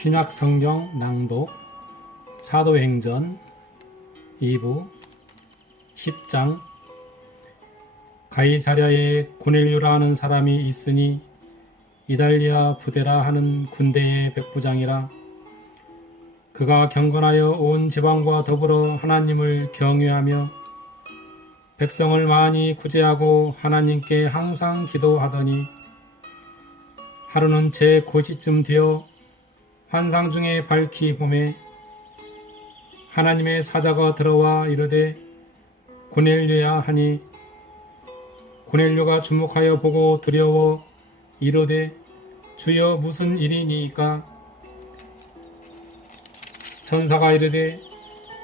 신약 성경 낭독 사도행전 2부 10장. 가이사랴에 고넬료라 하는 사람이 있으니 이달리아 부대라 하는 군대의 백부장이라. 그가 경건하여 온 지방과 더불어 하나님을 경외하며 백성을 많이 구제하고 하나님께 항상 기도하더니, 하루는 제 고시쯤 되어 환상 중에 밝히 보매 하나님의 사자가 들어와 이르되 고넬료야 하니, 고넬료가 주목하여 보고 두려워 이르되 주여 무슨 일이니이까? 천사가 이르되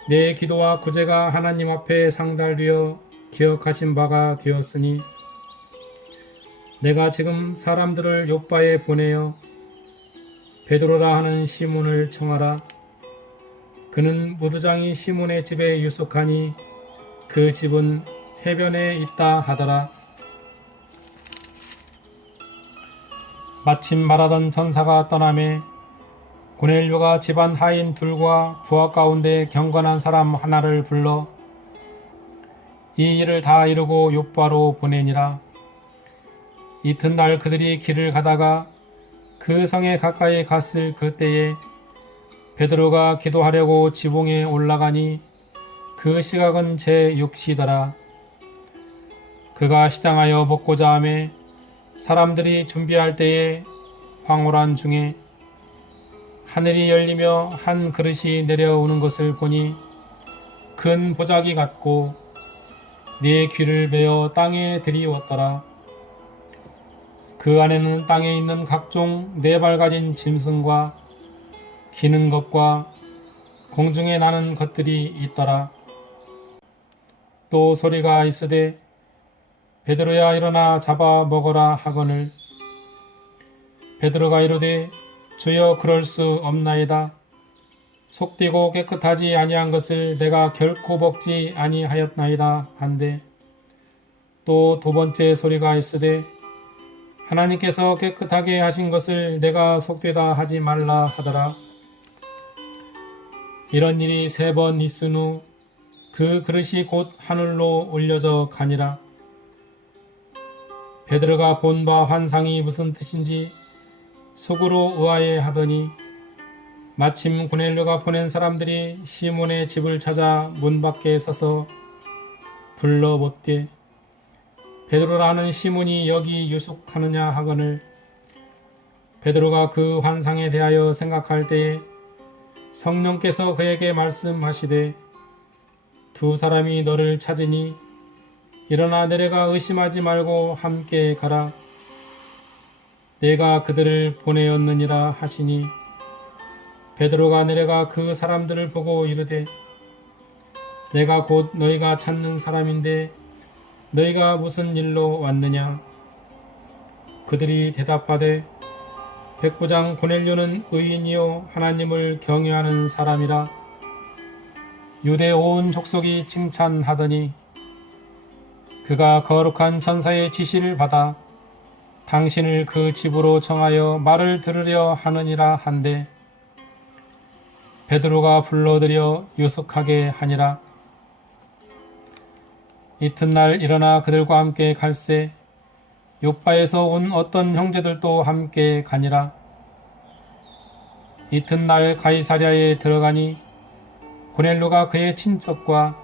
내 기도와 구제가 하나님 앞에 상달되어 기억하신 바가 되었으니 내가 지금 사람들을 욥바에 보내어 베드로라 하는 시몬을 청하라. 그는 무두장이 시몬의 집에 유숙하니 그 집은 해변에 있다 하더라. 마침 말하던 천사가 떠나매 고넬료가 집안 하인 둘과 부하 가운데 경건한 사람 하나를 불러 이 일을 다 이루고 욥바로 보내니라. 이튿날 그들이 길을 가다가 그 성에 가까이 갔을 그때에 베드로가 기도하려고 지붕에 올라가니 그 시각은 제6시더라. 그가 시장하여 먹고자 하매 사람들이 준비할 때에 황홀한 중에 하늘이 열리며 한 그릇이 내려오는 것을 보니 큰 보자기 같고 네 귀를 베어 땅에 들이웠더라. 그 안에는 땅에 있는 각종 네 발 가진 짐승과 기는 것과 공중에 나는 것들이 있더라. 또 소리가 있으되 베드로야 일어나 잡아 먹어라 하거늘. 베드로가 이르되 주여 그럴 수 없나이다. 속되고 깨끗하지 아니한 것을 내가 결코 먹지 아니하였나이다 한데, 또 두 번째 소리가 있으되 하나님께서 깨끗하게 하신 것을 내가 속되다 하지 말라 하더라. 이런 일이 3번 있은 후 그 그릇이 곧 하늘로 올려져 가니라. 베드로가 본 바 환상이 무슨 뜻인지 속으로 의아해 하더니, 마침 고넬료가 보낸 사람들이 시몬의 집을 찾아 문 밖에 서서 불러 묻되 베드로라 하는 시몬이 여기 유숙하느냐 하거늘. 베드로가 그 환상에 대하여 생각할 때에 성령께서 그에게 말씀하시되 두 사람이 너를 찾으니 일어나 내려가 의심하지 말고 함께 가라. 내가 그들을 보내었느니라 하시니, 베드로가 내려가 그 사람들을 보고 이르되 내가 곧 너희가 찾는 사람인데 너희가 무슨 일로 왔느냐? 그들이 대답하되 백부장 고넬료는 의인이요 하나님을 경외하는 사람이라. 유대 온 족속이 칭찬하더니 그가 거룩한 천사의 지시를 받아 당신을 그 집으로 청하여 말을 들으려 하느니라 한데, 베드로가 불러들여 유숙하게 하니라. 이튿날 일어나 그들과 함께 갈새 욥바에서 온 어떤 형제들도 함께 가니라. 이튿날 가이사랴에 들어가니 고넬료가 그의 친척과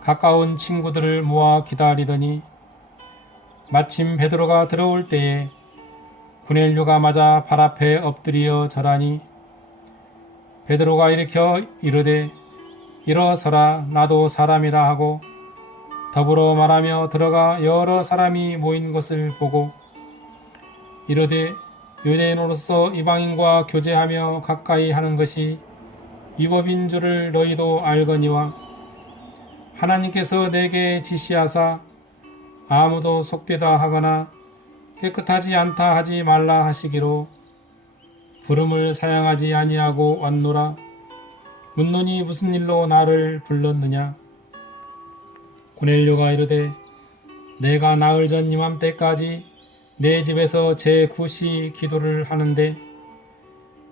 가까운 친구들을 모아 기다리더니, 마침 베드로가 들어올 때에 고넬료가 맞아 발 앞에 엎드려 절하니, 베드로가 일으켜 이르되 일어서라, 나도 사람이라 하고 더불어 말하며 들어가 여러 사람이 모인 것을 보고 이르되 유대인으로서 이방인과 교제하며 가까이 하는 것이 위법인 줄을 너희도 알거니와, 하나님께서 내게 지시하사 아무도 속되다 하거나 깨끗하지 않다 하지 말라 하시기로 부름을 사양하지 아니하고 왔노라. 묻노니 무슨 일로 나를 불렀느냐? 고넬료가 이르되 내가 나흘 전 이맘때까지 내 집에서 제9시 기도를 하는데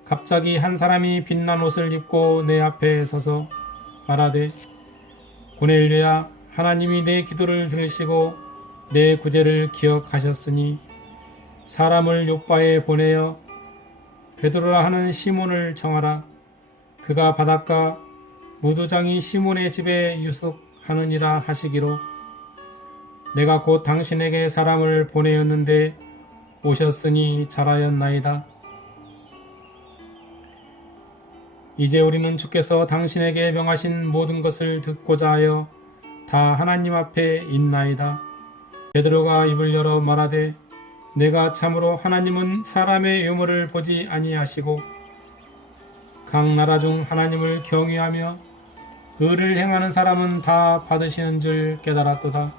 갑자기 한 사람이 빛난 옷을 입고 내 앞에 서서 말하되, 고넬료야, 하나님이 내 기도를 들으시고 내 구제를 기억하셨으니 사람을 요빠에 보내어 베드로라 하는 시몬을 청하라. 그가 바닷가 무두장이 시몬의 집에 유숙하느니라 하시기로 내가 곧 당신에게 사람을 보내었는데 오셨으니 잘하였나이다. 이제 우리는 주께서 당신에게 명하신 모든 것을 듣고자 하여 다 하나님 앞에 있나이다. 베드로가 입을 열어 말하되, 내가 참으로 하나님은 사람의 유물을 보지 아니하시고 각 나라 중 하나님을 경외하며 의를 행하는 사람은 다 받으시는 줄 깨달았도다.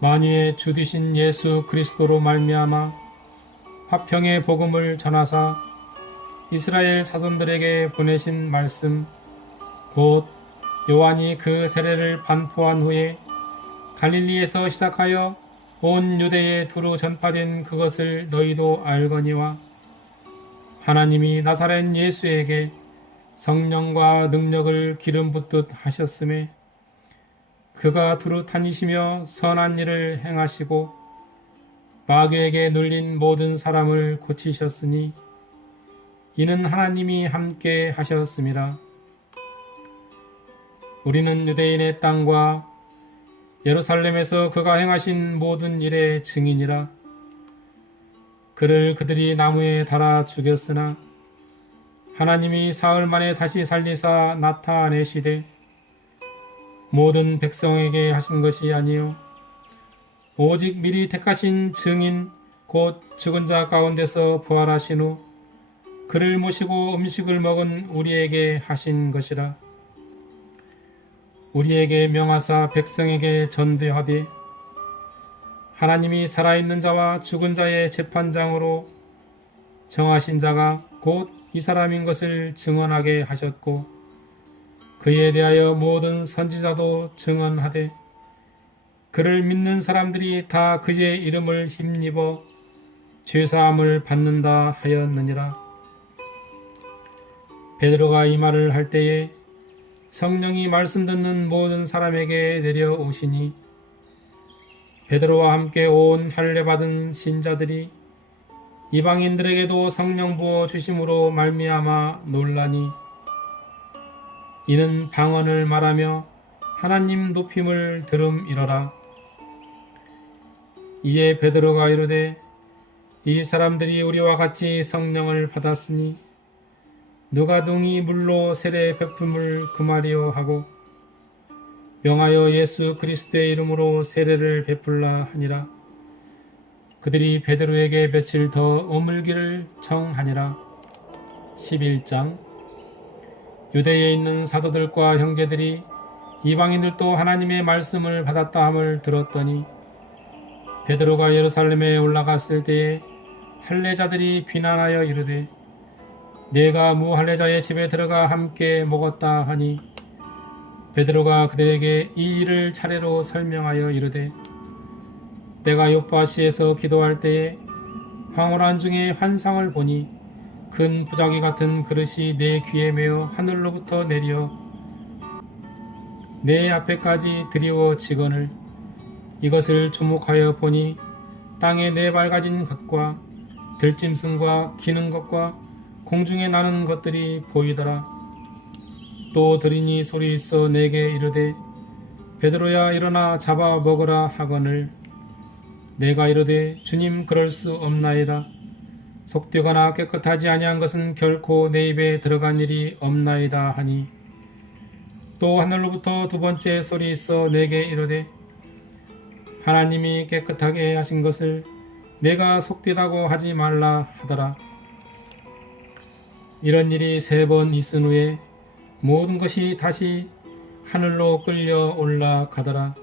만유의 주 되신 예수 그리스도로 말미암아 화평의 복음을 전하사 이스라엘 자손들에게 보내신 말씀 곧 요한이 그 세례를 반포한 후에 갈릴리에서 시작하여 온 유대에 두루 전파된 그것을 너희도 알거니와 하나님이 나사렛 예수에게 성령과 능력을 기름 붓듯 하셨음에 그가 두루 다니시며 선한 일을 행하시고 마귀에게 눌린 모든 사람을 고치셨으니 이는 하나님이 함께 하셨음이라. 우리는 유대인의 땅과 예루살렘에서 그가 행하신 모든 일의 증인이라. 그를 그들이 나무에 달아 죽였으나 하나님이 사흘 만에 다시 살리사 나타내시되 모든 백성에게 하신 것이 아니요 오직 미리 택하신 증인 곧 죽은 자 가운데서 부활하신 후 그를 모시고 음식을 먹은 우리에게 하신 것이라. 우리에게 명하사 백성에게 전대하되 하나님이 살아있는 자와 죽은 자의 재판장으로 정하신 자가 곧 이 사람인 것을 증언하게 하셨고 그에 대하여 모든 선지자도 증언하되 그를 믿는 사람들이 다 그의 이름을 힘입어 죄사함을 받는다 하였느니라. 베드로가 이 말을 할 때에 성령이 말씀 듣는 모든 사람에게 내려오시니 베드로와 함께 온 할례 받은 신자들이 이방인들에게도 성령 부어 주심으로 말미암아 놀라니 이는 방언을 말하며 하나님 높임을 들음이러라. 이에 베드로가 이르되 이 사람들이 우리와 같이 성령을 받았으니 누가 동이 물로 세례 베품을 금하리요 하고 명하여 예수 그리스도의 이름으로 세례를 베풀라 하니라. 그들이 베드로에게 며칠 더 머물기를 청하니라. 11장 유대에 있는 사도들과 형제들이 이방인들도 하나님의 말씀을 받았다 함을 들었더니 베드로가 예루살렘에 올라갔을 때에 할례자들이 비난하여 이르되 내가 무할례자의 집에 들어가 함께 먹었다 하니 베드로가 그들에게 이 일을 차례로 설명하여 이르되 내가 요파시에서 기도할 때에 황홀한 중에 환상을 보니 큰 부자기 같은 그릇이 내 귀에 매어 하늘로부터 내려 내 앞에까지 드리워지거늘 이것을 주목하여 보니 땅에 네 발 가진 것과 들짐승과 기는 것과 공중에 나는 것들이 보이더라. 또 들이니 소리 있어 내게 이르되 베드로야 일어나 잡아 먹으라 하거늘 내가 이르되 주님 그럴 수 없나이다. 속되거나 깨끗하지 아니한 것은 결코 내 입에 들어간 일이 없나이다 하니 또 하늘로부터 두 번째 소리 있어 내게 이르되 하나님이 깨끗하게 하신 것을 내가 속되다고 하지 말라 하더라. 이런 일이 3번 있은 후에 모든 것이 다시 하늘로 끌려 올라가더라.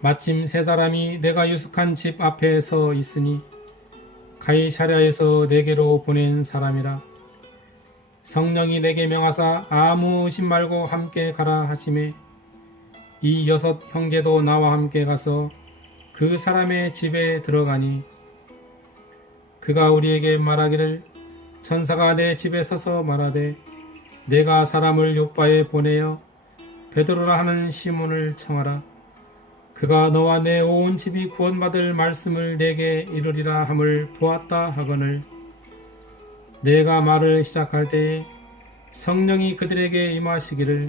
마침 3사람이 내가 유숙한 집 앞에 서 있으니 가이사랴에서 내게로 보낸 사람이라. 성령이 내게 명하사 아무 의심 말고 함께 가라 하시매 이 6 형제도 나와 함께 가서 그 사람의 집에 들어가니 그가 우리에게 말하기를 천사가 내 집에 서서 말하되 내가 사람을 요바에 보내어 베드로라 하는 시몬을 청하라. 그가 너와 내 온 집이 구원받을 말씀을 내게 이르리라 함을 보았다 하거늘 내가 말을 시작할 때에 성령이 그들에게 임하시기를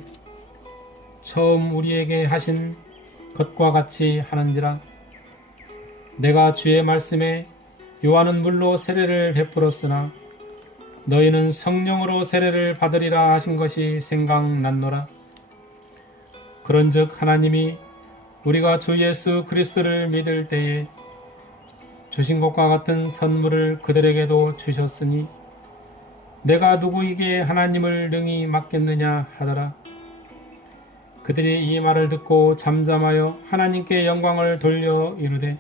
처음 우리에게 하신 것과 같이 하는지라. 내가 주의 말씀에 요한은 물로 세례를 베풀었으나 너희는 성령으로 세례를 받으리라 하신 것이 생각났노라. 그런즉 하나님이 우리가 주 예수 그리스도를 믿을 때에 주신 것과 같은 선물을 그들에게도 주셨으니 내가 누구에게 하나님을 능히 맡겠느냐 하더라. 그들이 이 말을 듣고 잠잠하여 하나님께 영광을 돌려 이르되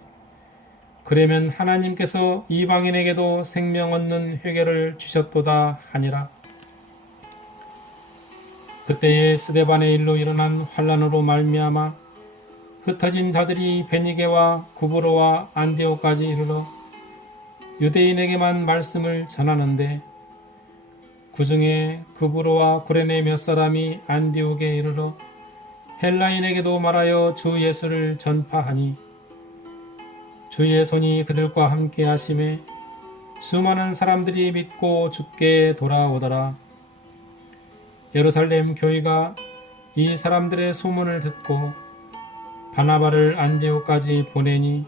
그러면 하나님께서 이방인에게도 생명 얻는 회개를 주셨도다 하니라. 그때에 스데반의 일로 일어난 환란으로 말미암아 흩어진 자들이 베니게와 구브로와 안디오까지 이르러 유대인에게만 말씀을 전하는데 그 중에 구브로와 구레네 몇 사람이 안디옥에 이르러 헬라인에게도 말하여 주 예수를 전파하니 주의 손이 그들과 함께 하심에 수많은 사람들이 믿고 주께 돌아오더라. 예루살렘 교회가 이 사람들의 소문을 듣고 바나바를 안디옥까지 보내니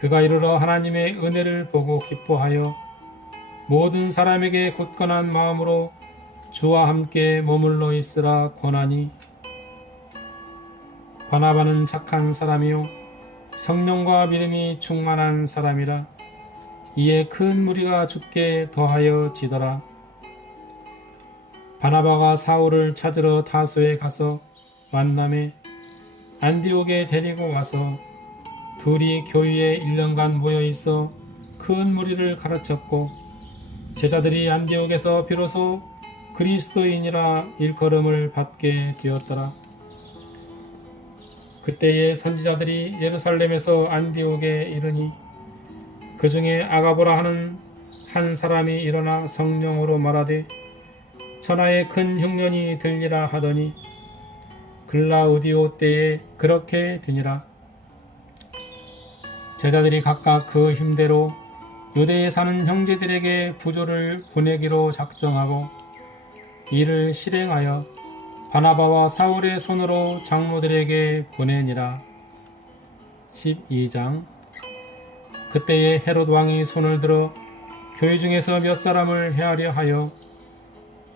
그가 이르러 하나님의 은혜를 보고 기뻐하여 모든 사람에게 굳건한 마음으로 주와 함께 머물러 있으라 권하니 바나바는 착한 사람이요 성령과 믿음이 충만한 사람이라. 이에 큰 무리가 주께 더하여 지더라. 바나바가 사울을 찾으러 다소에 가서 만남에 안디옥에 데리고 와서 둘이 교회에 1년간 모여 있어 큰 무리를 가르쳤고 제자들이 안디옥에서 비로소 그리스도인이라 일컬음을 받게 되었더라. 그때에 선지자들이 예루살렘에서 안디옥에 이르니 그 중에 아가보라 하는 한 사람이 일어나 성령으로 말하되 천하에 큰 흉년이 들리라 하더니 글라우디오 때에 그렇게 되니라. 제자들이 각각 그 힘대로 유대에 사는 형제들에게 부조를 보내기로 작정하고 이를 실행하여 바나바와 사울의 손으로 장로들에게 보내니라. 12장. 그때에 헤롯 왕이 손을 들어 교회 중에서 몇 사람을 해하려 하여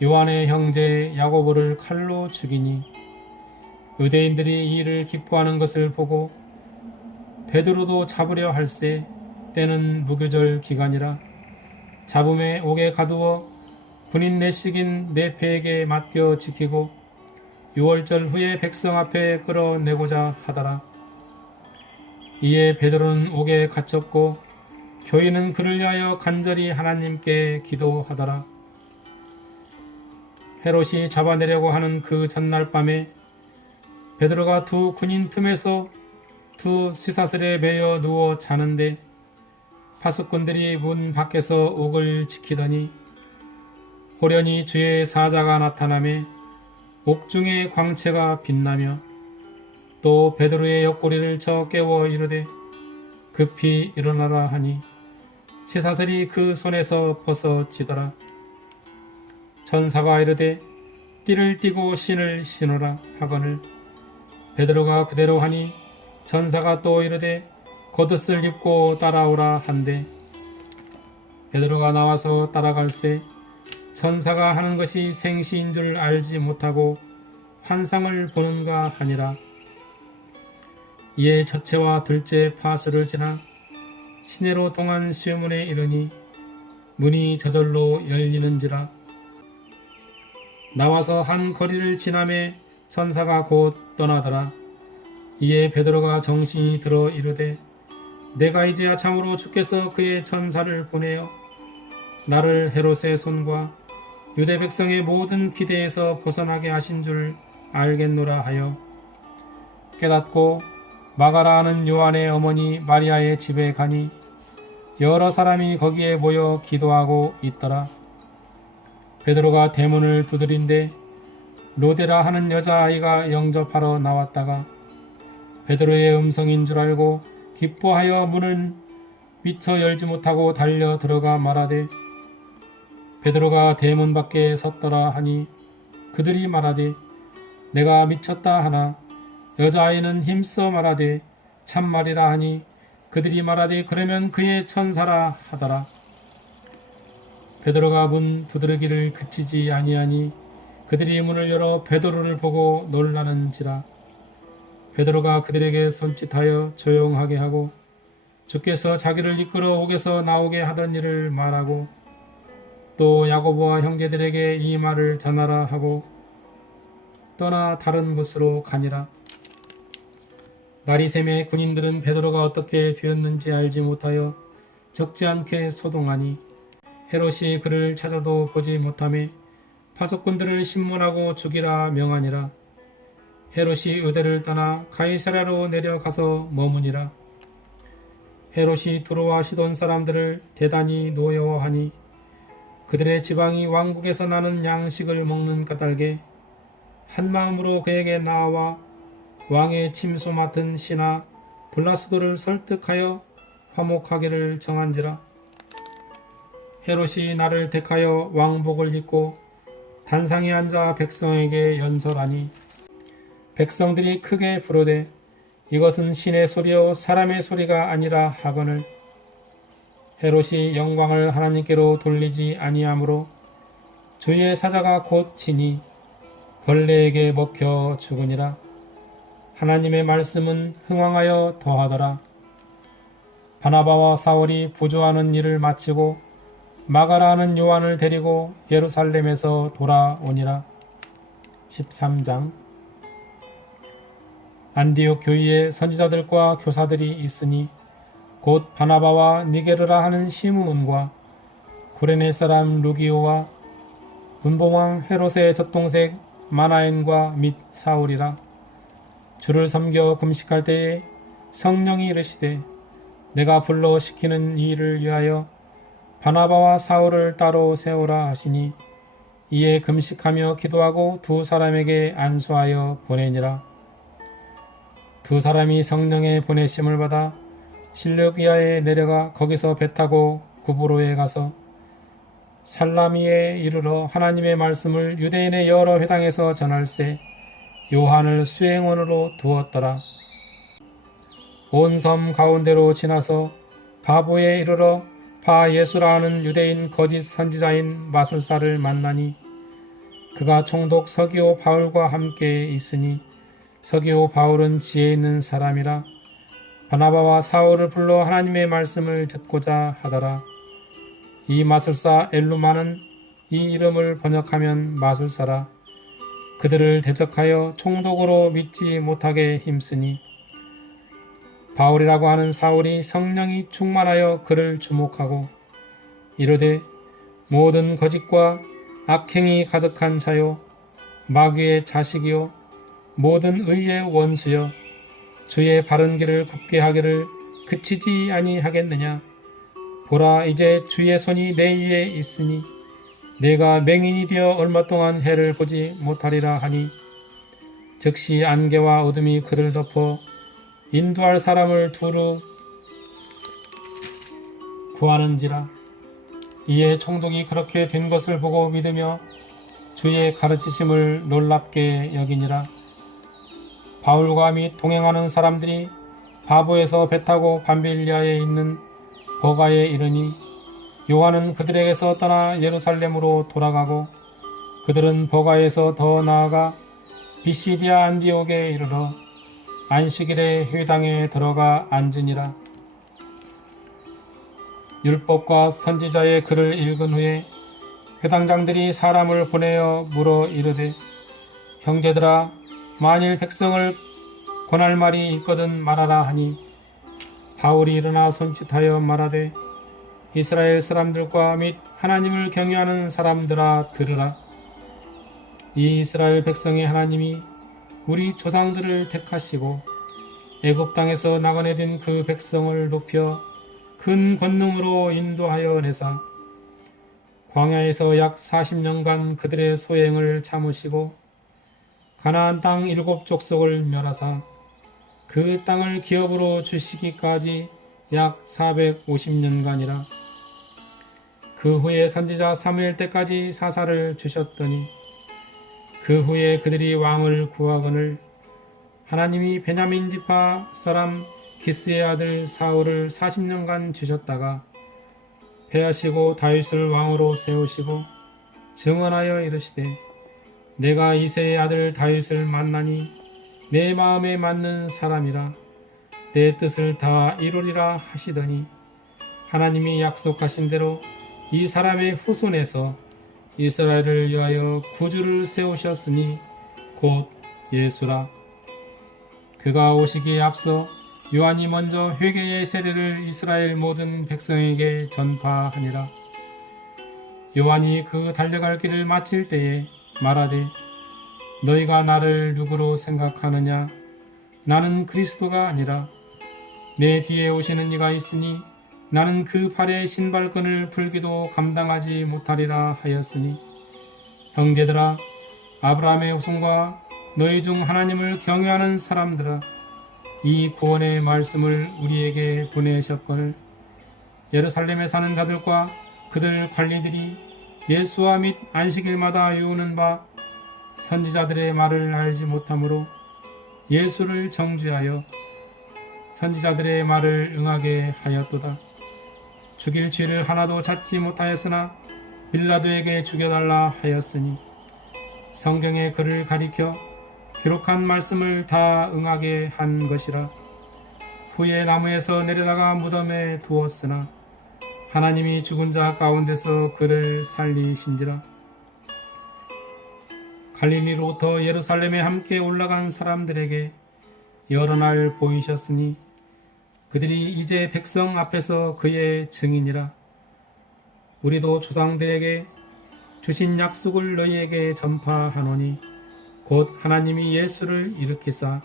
요한의 형제 야고보를 칼로 죽이니 유대인들이 이 일을 기뻐하는 것을 보고 베드로도 잡으려 할세 때는 무교절 기간이라 잡음에 옥에 가두어 군인 내식인 네페에게 맡겨 지키고 6월절 후에 백성 앞에 끌어내고자 하더라. 이에 베드로는 옥에 갇혔고 교인은 그를 위하여 간절히 하나님께 기도하더라. 헤롯이 잡아내려고 하는 그 전날 밤에 베드로가 두 군인 틈에서 두 쇠사슬에 매여 누워 자는데 파수꾼들이 문 밖에서 옥을 지키더니 호련히 주의 사자가 나타나매 옥중의 광채가 빛나며 또 베드로의 옆구리를 쳐 깨워 이르되 급히 일어나라 하니 쇠사슬이 그 손에서 벗어지더라. 천사가 이르되 띠를 띠고 신을 신으라 하거늘 베드로가 그대로 하니 천사가 또 이르되 겉옷을 입고 따라오라 한데 베드로가 나와서 따라갈새 천사가 하는 것이 생시인 줄 알지 못하고 환상을 보는가 하니라. 이에 첫째와 둘째 파수를 지나 시내로 동한 쇠문에 이르니 문이 저절로 열리는지라. 나와서 한 거리를 지나매 천사가 곧 떠나더라. 이에 베드로가 정신이 들어 이르되 내가 이제야 참으로 주께서 그의 천사를 보내어 나를 헤롯의 손과 유대 백성의 모든 기대에서 벗어나게 하신 줄 알겠노라 하여 깨닫고 마가라 하는 요한의 어머니 마리아의 집에 가니 여러 사람이 거기에 모여 기도하고 있더라. 베드로가 대문을 두드린데 로데라 하는 여자아이가 영접하러 나왔다가 베드로의 음성인 줄 알고 기뻐하여 문을 미처 열지 못하고 달려 들어가 말하되 베드로가 대문 밖에 섰더라 하니 그들이 말하되 내가 미쳤다 하나 여자아이는 힘써 말하되 참말이라 하니 그들이 말하되 그러면 그의 천사라 하더라. 베드로가 문 두드리기를 그치지 아니하니 그들이 문을 열어 베드로를 보고 놀라는지라. 베드로가 그들에게 손짓하여 조용하게 하고 주께서 자기를 이끌어 옥에서 나오게 하던 일을 말하고 또 야고보와 형제들에게 이 말을 전하라 하고 떠나 다른 곳으로 가니라. 바리새인의 군인들은 베드로가 어떻게 되었는지 알지 못하여 적지 않게 소동하니 헤롯이 그를 찾아도 보지 못하며 파수꾼들을 신문하고 죽이라 명하니라. 헤롯이 유대를 떠나 가이사랴로 내려가서 머무니라. 헤롯이 두로와 시돈 사람들을 대단히 노여워하니 그들의 지방이 왕국에서 나는 양식을 먹는 까닭에 한마음으로 그에게 나와 왕의 침소 맡은 신하 블라스도를 설득하여 화목하기를 정한지라. 헤롯이 나를 택하여 왕복을 입고 단상에 앉아 백성에게 연설하니 백성들이 크게 부르되 이것은 신의 소리요 사람의 소리가 아니라 하거늘 헤롯이 영광을 하나님께로 돌리지 아니하므로 주의 사자가 곧 치니 벌레에게 먹혀 죽으니라. 하나님의 말씀은 흥왕하여 더하더라. 바나바와 사울이 부조하는 일을 마치고 마가라 하는 요한을 데리고 예루살렘에서 돌아오니라. 13장. 안디옥 교회에 선지자들과 교사들이 있으니 곧 바나바와 니게르라 하는 시므온과 구레네 사람 루기오와 분봉왕 헤롯의 젖동생 마나엔과 및 사울이라. 주를 섬겨 금식할 때에 성령이 이르시되 내가 불러 시키는 이 일을 위하여 바나바와 사울을 따로 세우라 하시니 이에 금식하며 기도하고 두 사람에게 안수하여 보내니라. 두 사람이 성령의 보내심을 받아 실루기아에 내려가 거기서 배 타고 구브로에 가서 살라미에 이르러 하나님의 말씀을 유대인의 여러 회당에서 전할세 요한을 수행원으로 두었더라. 온 섬 가운데로 지나서 바보에 이르러 바 예수라 하는 유대인 거짓 선지자인 마술사를 만나니 그가 총독 서기오 바울과 함께 있으니 서기오 바울은 지혜 있는 사람이라. 바나바와 사울을 불러 하나님의 말씀을 듣고자 하더라. 이 마술사 엘루마는 이 이름을 번역하면 마술사라. 그들을 대적하여 총독으로 믿지 못하게 힘쓰니 바울이라고 하는 사울이 성령이 충만하여 그를 주목하고 이르되 모든 거짓과 악행이 가득한 자요 마귀의 자식이요 모든 의의 원수여 주의 바른 길을 굽게 하기를 그치지 아니하겠느냐. 보라 이제 주의 손이 내 위에 있으니 내가 맹인이 되어 얼마 동안 해를 보지 못하리라 하니 즉시 안개와 어둠이 그를 덮어 인도할 사람을 두루 구하는지라. 이에 총독이 그렇게 된 것을 보고 믿으며 주의 가르치심을 놀랍게 여기니라. 바울과 및 동행하는 사람들이 바보에서 배 타고 밤빌리아에 있는 버가에 이르니 요한은 그들에게서 떠나 예루살렘으로 돌아가고 그들은 버가에서 더 나아가 비시디아 안디옥에 이르러 안식일에 회당에 들어가 앉으니라. 율법과 선지자의 글을 읽은 후에 회당장들이 사람을 보내어 물어 이르되 형제들아 만일 백성을 권할 말이 있거든 말하라 하니 바울이 일어나 손짓하여 말하되 이스라엘 사람들과 및 하나님을 경외하는 사람들아 들으라. 이 이스라엘 백성의 하나님이 우리 조상들을 택하시고 애굽 땅에서 나그네된 그 백성을 높여 큰 권능으로 인도하여 내사 광야에서 약 40년간 그들의 소행을 참으시고 가나안 땅 7족속을 멸하사 그 땅을 기업으로 주시기까지 약 450년간이라. 그 후에 선지자 사무엘 때까지 사사를 주셨더니 그 후에 그들이 왕을 구하거늘 하나님이 베냐민 지파 사람 기스의 아들 사울을 40년간 주셨다가 패하시고 다윗을 왕으로 세우시고 증언하여 이르시되 내가 이새의 아들 다윗을 만나니 내 마음에 맞는 사람이라 내 뜻을 다 이루리라 하시더니 하나님이 약속하신 대로 이 사람의 후손에서 이스라엘을 위하여 구주를 세우셨으니 곧 예수라. 그가 오시기에 앞서 요한이 먼저 회개의 세례를 이스라엘 모든 백성에게 전파하니라. 요한이 그 달려갈 길을 마칠 때에 말하되 너희가 나를 누구로 생각하느냐? 나는 그리스도가 아니라 내 뒤에 오시는 이가 있으니 나는 그 발의 신발끈을 풀기도 감당하지 못하리라 하였으니 형제들아 아브라함의 후손과 너희 중 하나님을 경외하는 사람들아 이 구원의 말씀을 우리에게 보내셨거늘 예루살렘에 사는 자들과 그들 관리들이 예수와 및 안식일마다 외우는 바 선지자들의 말을 알지 못하므로 예수를 정죄하여 선지자들의 말을 응하게 하였도다. 죽일 죄를 하나도 찾지 못하였으나 빌라도에게 죽여달라 하였으니 성경의 글을 가리켜 기록한 말씀을 다 응하게 한 것이라. 후에 나무에서 내려다가 무덤에 두었으나 하나님이 죽은 자 가운데서 그를 살리신지라. 갈릴리로부터 예루살렘에 함께 올라간 사람들에게 여러 날 보이셨으니 그들이 이제 백성 앞에서 그의 증인이라. 우리도 조상들에게 주신 약속을 너희에게 전파하노니 곧 하나님이 예수를 일으키사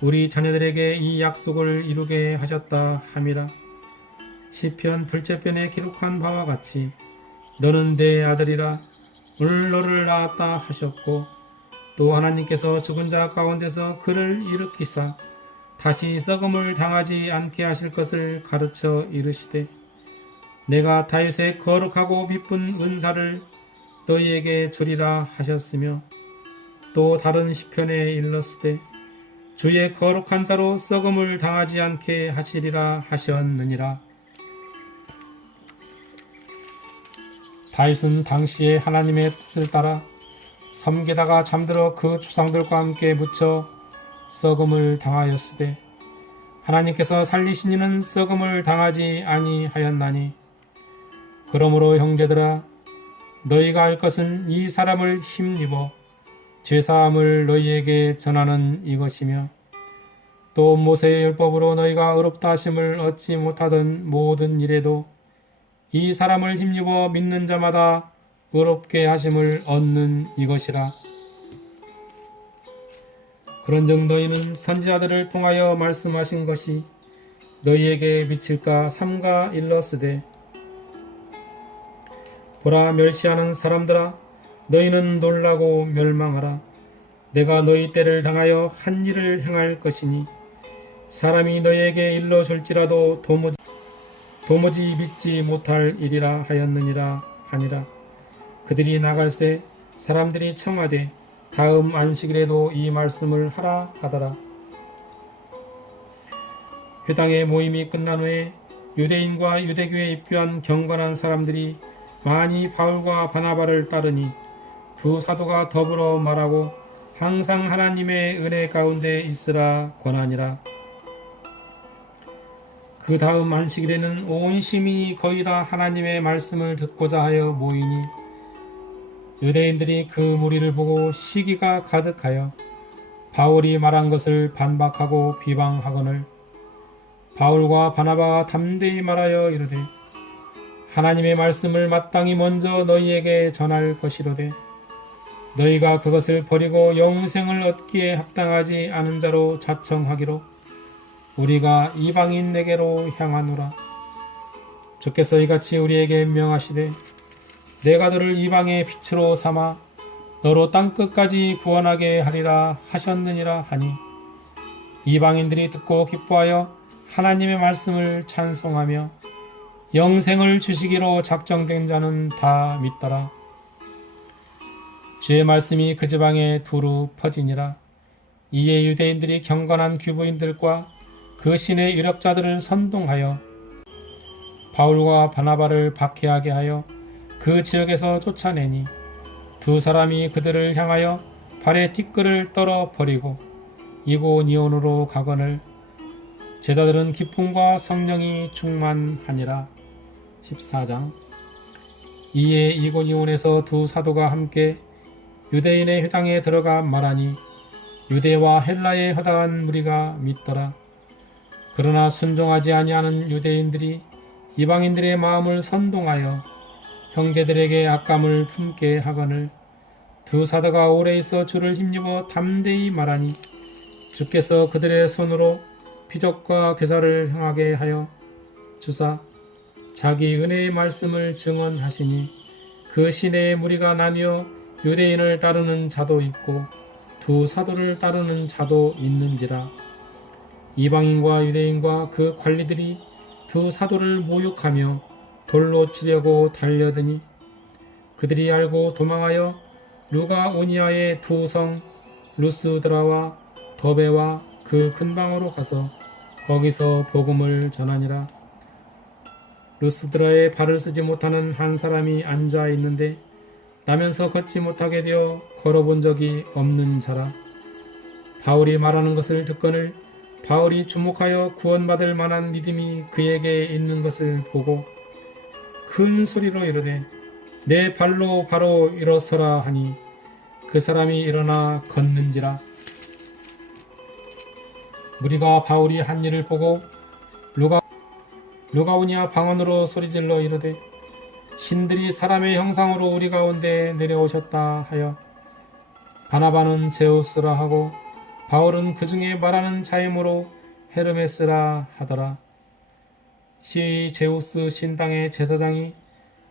우리 자녀들에게 이 약속을 이루게 하셨다 함이라. 시편 둘째편에 기록한 바와 같이 너는 내 아들이라 오늘 너를 낳았다 하셨고 또 하나님께서 죽은 자 가운데서 그를 일으키사 다시 썩음을 당하지 않게 하실 것을 가르쳐 이르시되 내가 다윗의 거룩하고 비쁜 은사를 너희에게 주리라 하셨으며 또 다른 시편에 일렀으되 주의 거룩한 자로 썩음을 당하지 않게 하시리라 하셨느니라. 다윗은 당시에 하나님의 뜻을 따라 섬기다가 잠들어 그 조상들과 함께 묻혀 썩음을 당하였으되 하나님께서 살리신 이는 썩음을 당하지 아니하였나니 그러므로 형제들아 너희가 알 것은 이 사람을 힘입어 죄사함을 너희에게 전하는 이것이며 또 모세의 율법으로 너희가 의롭다 하심을 얻지 못하던 모든 일에도 이 사람을 힘입어 믿는 자마다 의롭게 하심을 얻는 이것이라. 그런즉 너희는 선지자들을 통하여 말씀하신 것이 너희에게 미칠까 삼가 일렀으되 보라 멸시하는 사람들아 너희는 놀라고 멸망하라. 내가 너희 때를 당하여 한 일을 행할 것이니 사람이 너희에게 일러줄지라도 도무지 믿지 못할 일이라 하였느니라 하니라. 그들이 나갈새 사람들이 청하되 다음 안식일에도 이 말씀을 하라 하더라. 회당의 모임이 끝난 후에 유대인과 유대교에 입교한 경건한 사람들이 많이 바울과 바나바를 따르니 두 사도가 더불어 말하고 항상 하나님의 은혜 가운데 있으라 권하니라. 그 다음 안식일에는 온 시민이 거의 다 하나님의 말씀을 듣고자 하여 모이니 유대인들이 그 무리를 보고 시기가 가득하여 바울이 말한 것을 반박하고 비방하거늘 바울과 바나바가 담대히 말하여 이르되 하나님의 말씀을 마땅히 먼저 너희에게 전할 것이로되 너희가 그것을 버리고 영생을 얻기에 합당하지 않은 자로 자청하기로 우리가 이방인에게로 향하노라. 주께서 이같이 우리에게 명하시되 내가 너를 이방의 빛으로 삼아 너로 땅끝까지 구원하게 하리라 하셨느니라 하니 이방인들이 듣고 기뻐하여 하나님의 말씀을 찬송하며 영생을 주시기로 작정된 자는 다 믿더라. 주의 말씀이 그 지방에 두루 퍼지니라. 이에 유대인들이 경건한 규부인들과 그 신의 유력자들을 선동하여 바울과 바나바를 박해하게 하여 그 지역에서 쫓아내니 두 사람이 그들을 향하여 발에 티끌을 떨어 버리고 이고니온으로 가거늘 제자들은 기쁨과 성령이 충만하니라. 14장. 이에 이고니온에서 두 사도가 함께 유대인의 회당에 들어가 말하니 유대와 헬라에 허다한 무리가 믿더라. 그러나 순종하지 아니하는 유대인들이 이방인들의 마음을 선동하여 형제들에게 악감을 품게 하거늘 두 사도가 오래 있어 주를 힘입어 담대히 말하니 주께서 그들의 손으로 피적과 괴사를 행하게 하여 주사 자기 은혜의 말씀을 증언하시니 그 시내의 무리가 나뉘어 유대인을 따르는 자도 있고 두 사도를 따르는 자도 있는지라. 이방인과 유대인과 그 관리들이 두 사도를 모욕하며 돌로 치려고 달려드니 그들이 알고 도망하여 루가오니아의 두 성 루스드라와 더베와 그 근방으로 가서 거기서 복음을 전하니라. 루스드라에 발을 쓰지 못하는 한 사람이 앉아 있는데 나면서 걷지 못하게 되어 걸어본 적이 없는 자라. 바울이 말하는 것을 듣거늘 바울이 주목하여 구원받을 만한 믿음이 그에게 있는 것을 보고 큰 소리로 이르되 내 발로 바로 일어서라 하니 그 사람이 일어나 걷는지라. 무리가 바울이 한 일을 보고 루가오니아 방언으로 소리질러 이르되 신들이 사람의 형상으로 우리 가운데 내려오셨다 하여 바나바는 제우스라 하고 바울은 그 중에 말하는 자임으로 헤르메스라 하더라. 시의 제우스 신당의 제사장이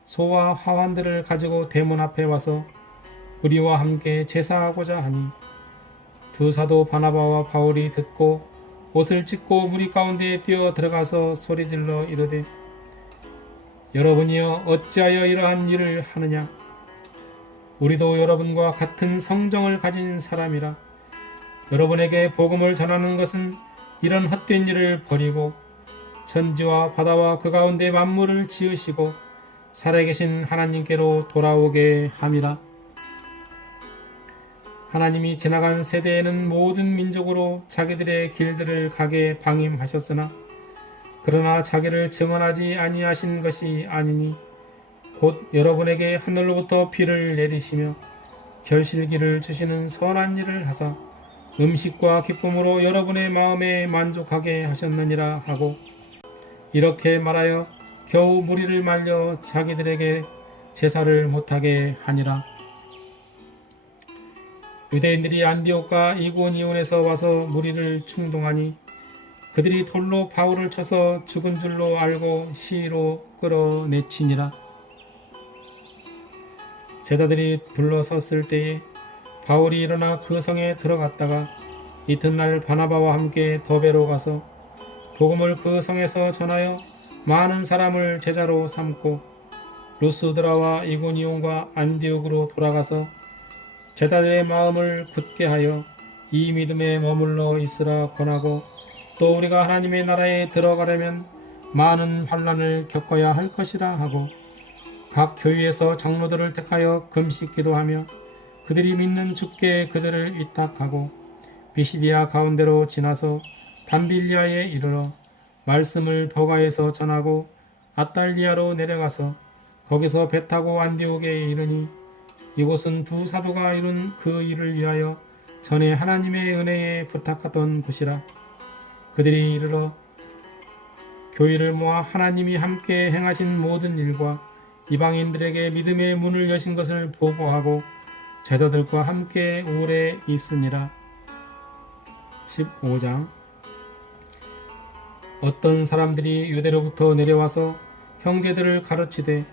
소와 화환들을 가지고 대문 앞에 와서 우리와 함께 제사하고자 하니 두 사도 바나바와 바울이 듣고 옷을 찢고 무리 가운데에 뛰어 들어가서 소리질러 이르되 여러분이여 어찌하여 이러한 일을 하느냐. 우리도 여러분과 같은 성정을 가진 사람이라. 여러분에게 복음을 전하는 것은 이런 헛된 일을 버리고 천지와 바다와 그 가운데 만물을 지으시고 살아계신 하나님께로 돌아오게 함이라. 하나님이 지나간 세대에는 모든 민족으로 자기들의 길들을 가게 방임하셨으나 그러나 자기를 증언하지 아니하신 것이 아니니 곧 여러분에게 하늘로부터 비를 내리시며 결실기를 주시는 선한 일을 하사 음식과 기쁨으로 여러분의 마음에 만족하게 하셨느니라 하고 이렇게 말하여 겨우 무리를 말려 자기들에게 제사를 못하게 하니라. 유대인들이 안디옥과 이고니온에서 와서 무리를 충동하니 그들이 돌로 바울을 쳐서 죽은 줄로 알고 시위로 끌어내치니라. 제자들이 둘러섰을 때에 바울이 일어나 그 성에 들어갔다가 이튿날 바나바와 함께 더베로 가서 복음을 그 성에서 전하여 많은 사람을 제자로 삼고 루스드라와 이고니온과 안디옥으로 돌아가서 제자들의 마음을 굳게 하여 이 믿음에 머물러 있으라 권하고 또 우리가 하나님의 나라에 들어가려면 많은 환난을 겪어야 할 것이라 하고 각 교회에서 장로들을 택하여 금식 기도하며 그들이 믿는 주께 그들을 위탁하고 비시디아 가운데로 지나서 밤빌리아에 이르러 말씀을 버가에서 전하고 아달리아로 내려가서 거기서 배 타고 안디옥에 이르니 이곳은 두 사도가 이룬 그 일을 위하여 전에 하나님의 은혜에 부탁하던 곳이라. 그들이 이르러 교회를 모아 하나님이 함께 행하신 모든 일과 이방인들에게 믿음의 문을 여신 것을 보고하고 제자들과 함께 오래 있으니라. 15장. 어떤 사람들이 유대로부터 내려와서 형제들을 가르치되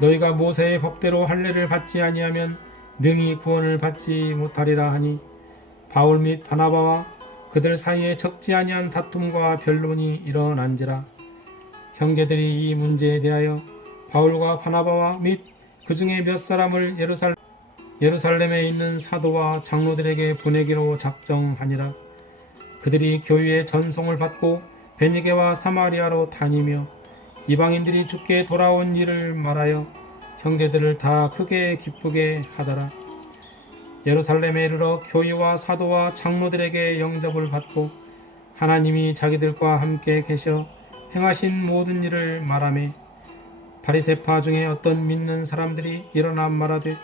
너희가 모세의 법대로 할례를 받지 아니하면 능히 구원을 받지 못하리라 하니 바울 및 바나바와 그들 사이에 적지 아니한 다툼과 변론이 일어난지라. 형제들이 이 문제에 대하여 바울과 바나바와 및 그 중에 몇 사람을 예루살렘에 있는 사도와 장로들에게 보내기로 작정하니라. 그들이 교회의 전송을 받고 베니게와 사마리아로 다니며 이방인들이 주께 돌아온 일을 말하여 형제들을 다 크게 기쁘게 하더라. 예루살렘에 이르러 교회와 사도와 장로들에게 영접을 받고 하나님이 자기들과 함께 계셔 행하신 모든 일을 말하며 바리새파 중에 어떤 믿는 사람들이 일어나 말하되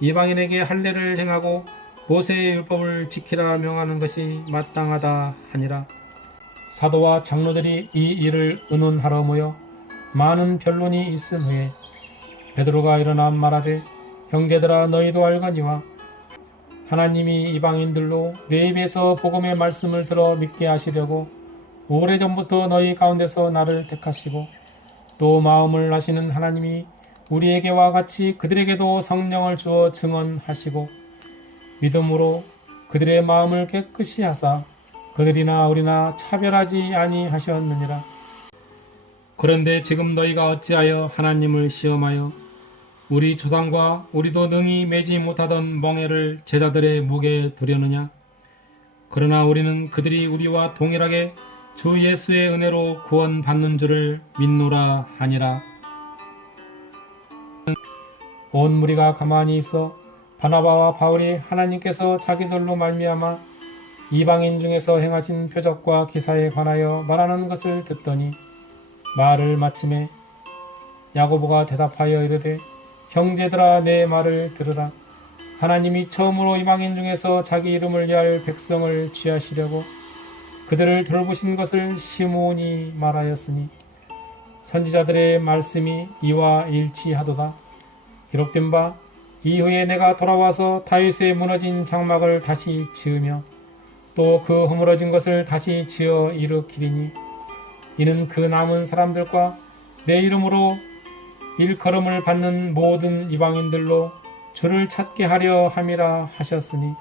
이방인에게 할례를 행하고 모세의 율법을 지키라 명하는 것이 마땅하다 하니라. 사도와 장로들이 이 일을 의논하러 모여 많은 변론이 있은 후에 베드로가 일어나 말하되 형제들아 너희도 알거니와 하나님이 이방인들로 내 입에서 복음의 말씀을 들어 믿게 하시려고 오래전부터 너희 가운데서 나를 택하시고 또 마음을 아시는 하나님이 우리에게와 같이 그들에게도 성령을 주어 증언하시고 믿음으로 그들의 마음을 깨끗이 하사 그들이나 우리나 차별하지 아니하셨느니라. 그런데 지금 너희가 어찌하여 하나님을 시험하여 우리 조상과 우리도 능히 매지 못하던 멍에를 제자들의 목에 두려느냐? 그러나 우리는 그들이 우리와 동일하게 주 예수의 은혜로 구원받는 줄을 믿노라 하니라. 온 무리가 가만히 있어 바나바와 바울이 하나님께서 자기들로 말미암아 이방인 중에서 행하신 표적과 기사에 관하여 말하는 것을 듣더니 말을 마침에 야고보가 대답하여 이르되 형제들아 내 말을 들으라. 하나님이 처음으로 이방인 중에서 자기 이름을 위할 백성을 취하시려고 그들을 돌보신 것을 시므온이 말하였으니 선지자들의 말씀이 이와 일치하도다. 기록된 바 이후에 내가 돌아와서 다윗의 무너진 장막을 다시 지으며 또 그 허물어진 것을 다시 지어 일으키리니 이는 그 남은 사람들과 내 이름으로 일컬음을 받는 모든 이방인들로 주를 찾게 하려 함이라 하셨으니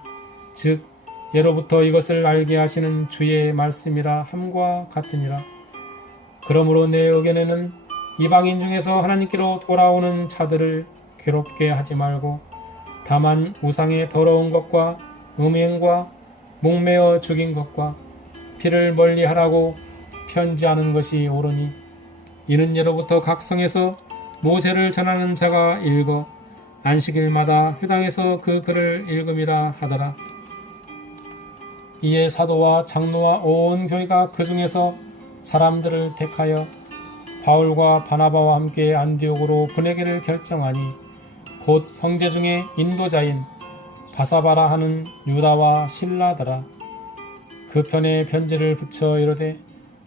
즉 예로부터 이것을 알게 하시는 주의 말씀이라 함과 같으니라. 그러므로 내 의견에는 이방인 중에서 하나님께로 돌아오는 자들을 괴롭게 하지 말고 다만 우상의 더러운 것과 음행과 목매어 죽인 것과 피를 멀리하라고 편지하는 것이 옳으니 이는 예로부터 각 성에서 모세를 전하는 자가 읽어 안식일마다 회당에서 그 글을 읽음이라 하더라. 이에 사도와 장로와 온 교회가 그 중에서 사람들을 택하여 바울과 바나바와 함께 안디옥으로 보내기를 결정하니 곧 형제 중에 인도자인 바사바라 하는 유다와 실라더라. 그 편에 편지를 붙여 이르되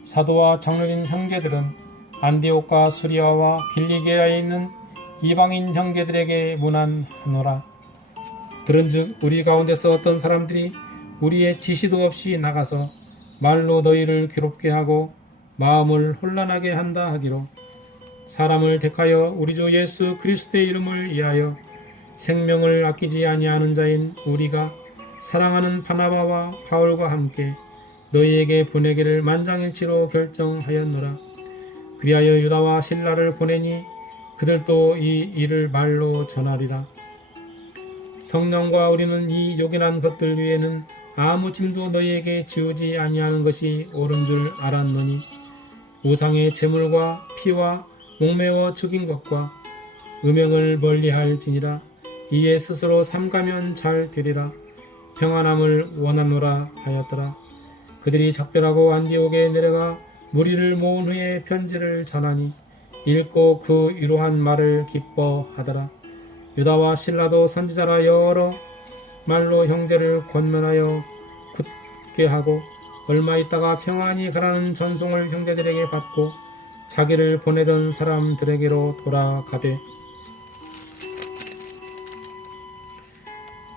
사도와 장로인 형제들은 안디옥과 수리아와 길리게아에 있는 이방인 형제들에게 문안하노라. 들은즉 우리 가운데서 어떤 사람들이 우리의 지시도 없이 나가서 말로 너희를 괴롭게 하고 마음을 혼란하게 한다 하기로 사람을 택하여 우리 주 예수 그리스도의 이름을 위하여 생명을 아끼지 아니하는 자인 우리가 사랑하는 바나바와 바울과 함께 너희에게 보내기를 만장일치로 결정하였노라. 그리하여 유다와 실라를 보내니 그들도 이 일을 말로 전하리라. 성령과 우리는 이 요긴한 것들 위에는 아무 짐도 너희에게 지우지 아니하는 것이 옳은 줄 알았노니 우상의 제물과 피와 목매어 죽인 것과 음행을 멀리할지니라. 이에 스스로 삼가면 잘 되리라. 평안함을 원하노라 하였더라. 그들이 작별하고 안디옥에 내려가 무리를 모은 후에 편지를 전하니 읽고 그 위로한 말을 기뻐하더라. 유다와 실라도 선지자라 여러 말로 형제를 권면하여 굳게 하고 얼마 있다가 평안히 가라는 전송을 형제들에게 받고 자기를 보내던 사람들에게로 돌아가되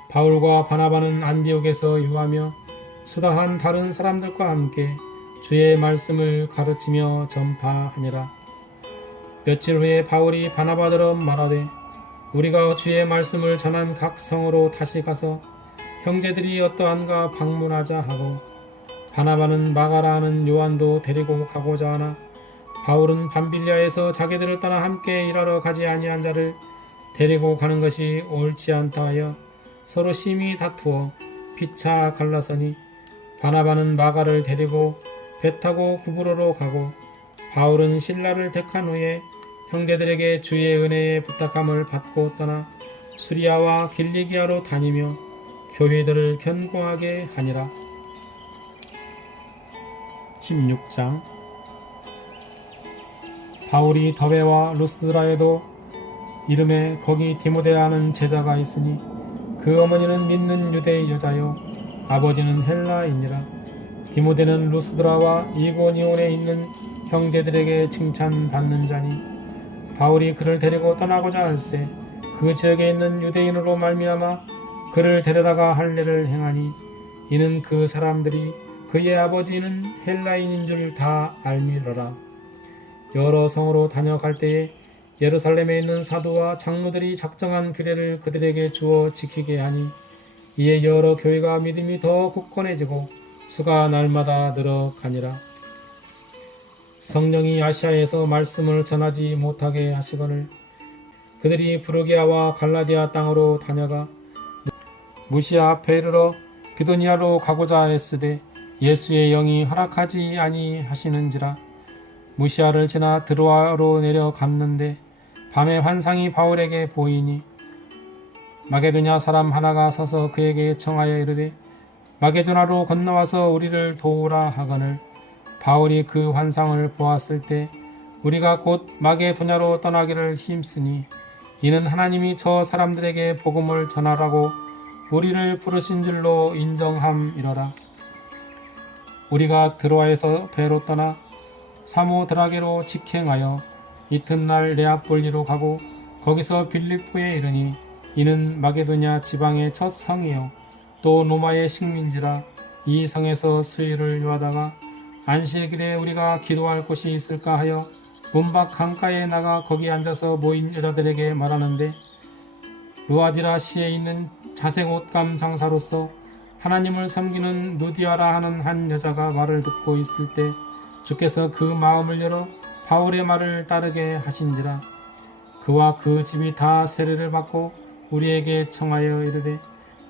바울과 바나바는 안디옥에서 유하며 수다한 다른 사람들과 함께 주의 말씀을 가르치며 전파하니라. 며칠 후에 바울이 바나바더러 말하되 우리가 주의 말씀을 전한 각 성으로 다시 가서 형제들이 어떠한가 방문하자 하고 바나바는 마가라 하는 요한도 데리고 가고자 하나 바울은 밤빌리아에서 자기들을 떠나 함께 일하러 가지 아니한 자를 데리고 가는 것이 옳지 않다 하여 서로 심히 다투어 피차 갈라서니 바나바는 마가를 데리고 배 타고 구브로로 가고 바울은 실라를 택한 후에 형제들에게 주의 은혜에 부탁함을 받고 떠나 수리아와 길리기아로 다니며 교회들을 견고하게 하니라. 16장. 바울이 더베와 루스드라에도 이름에 거기 디모데라는 제자가 있으니 그 어머니는 믿는 유대 여자요 아버지는 헬라이니라. 디모데는 루스드라와 이고니온에 있는 형제들에게 칭찬받는 자니 바울이 그를 데리고 떠나고자 할세 그 지역에 있는 유대인으로 말미암아 그를 데려다가 할례를 행하니 이는 그 사람들이 그의 아버지는 헬라인인 줄 다 알미러라. 여러 성으로 다녀갈 때에 예루살렘에 있는 사도와 장로들이 작정한 규례를 그들에게 주어 지키게 하니 이에 여러 교회가 믿음이 더 굳건해지고 수가 날마다 늘어가니라. 성령이 아시아에서 말씀을 전하지 못하게 하시거늘 그들이 부르기아와 갈라디아 땅으로 다녀가 무시아 앞에 이르러 비도니아로 가고자 했으되 예수의 영이 허락하지 아니하시는지라. 무시아를 지나 드로아로 내려갔는데 밤에 환상이 바울에게 보이니 마게도냐 사람 하나가 서서 그에게 청하여 이르되 마게도냐로 건너와서 우리를 도우라 하거늘 바울이 그 환상을 보았을 때 우리가 곧 마게도냐로 떠나기를 힘쓰니 이는 하나님이 저 사람들에게 복음을 전하라고 우리를 부르신 줄로 인정함이러라. 우리가 드로아에서 배로 떠나 사모드라게로 직행하여 이튿날 레아폴리로 가고 거기서 빌립보에 이르니 이는 마게도냐 지방의 첫 성이요 또 로마의 식민지라. 이 성에서 수일을 요하다가 안식일에 우리가 기도할 곳이 있을까 하여 문밖 강가에 나가 거기 앉아서 모인 여자들에게 말하는데 루아디라 시에 있는 자색 옷감 장사로서 하나님을 섬기는 누디아라 하는 한 여자가 말을 듣고 있을 때 주께서 그 마음을 열어 바울의 말을 따르게 하신지라. 그와 그 집이 다 세례를 받고 우리에게 청하여 이르되